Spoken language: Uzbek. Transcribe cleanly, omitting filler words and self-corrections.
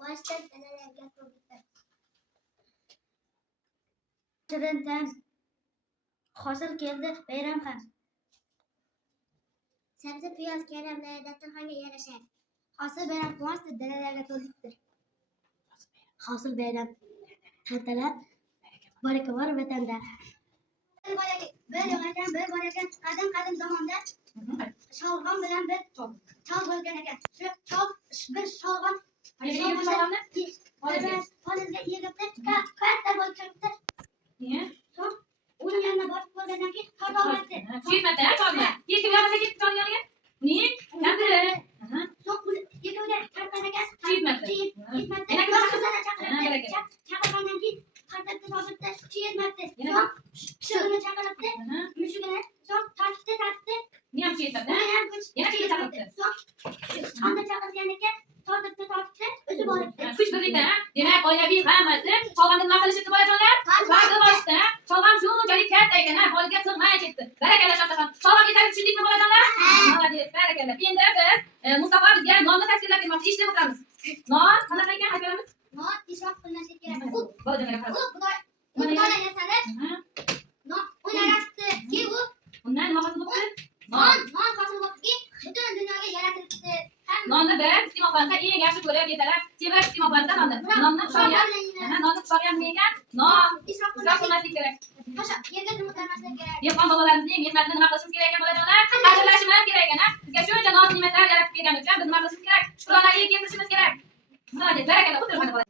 qo'shdi dalalarga to'ldi. Shirindan hosil keldi bayram ham. Sabzi, piyoz, karamlar dasturxonga yarashar. Hosil bayram qo'shdi dalalarga to'ldi. Hosil bayram tantalar baraka bor vatanda. Bir bor ekan qadim zamonda sholg'om bilan bir chol bo'lgan ekan. Shu chol bir sholg'om polizga yig'ibdi, katta bo'lib chiqdi. So'ng uning yanına borib bo'lgandan keyin tortolmasdi. Ketmadi, cholma. Hech kim yo'qsa ketdi chol yoniga. Uning kamdiri. So'ng yig'ibdi, kattadan ekan. Ketmadi. Yana boshqasini chaqirdi. Chaqirgandan keyin qaddini tortdi, kuchi yetmadi. So'ng shug'ulni chaqiribdi. Mushugini so'ng tortdi. Nima ham ketmadi? Yana chaqirdi. So'ng onda chaqirgandan keyin tortdi, o'zi boribdi. Kuch birlikda, demak, oilaviy hammasi cholg'amni nima qilishibdi bolajonlar? Vaqti boshda cholg'am shunchalik katta ekan, holiga sig'may ketdi. Barakalla shotaxon. Cholg'am yetarli tushundikmi bolajonlar? Молодец, barakalla. Endi biz Mustafa bizga nonni tashkillab bermoqchi, eshitib o'tiramiz. Non qanaqa ekan aytamiz? Non isrof qilmaslik kerak. Bolajonlarga qarab. Xudoy yasalib, non o'ynarasdi. Keyin undan nima hosil bo'ldi? Non hosil bo'ldi, butun dunyoga yaratildi. Nonni bir iste'molxonada eng yaxshi ko'rib yetalar. Sevib iste'molxonada nonni pishirgan. Nonni pishirgan ekan. Non isrof qilmaslik kerak. Yerga zumutlanmaslik kerak. Dehqon bobolarimizning mehnatini nima qilishimiz kerak ekan bolajonlar? Qadrlashimiz kerak ekan. Bizga shuncha noz ne'matlar yaratib bergani uchun biz nima qilishimiz kerak? Shukronaga keltirishimiz kerak. Молодец, barakalla, o'tir mana bola.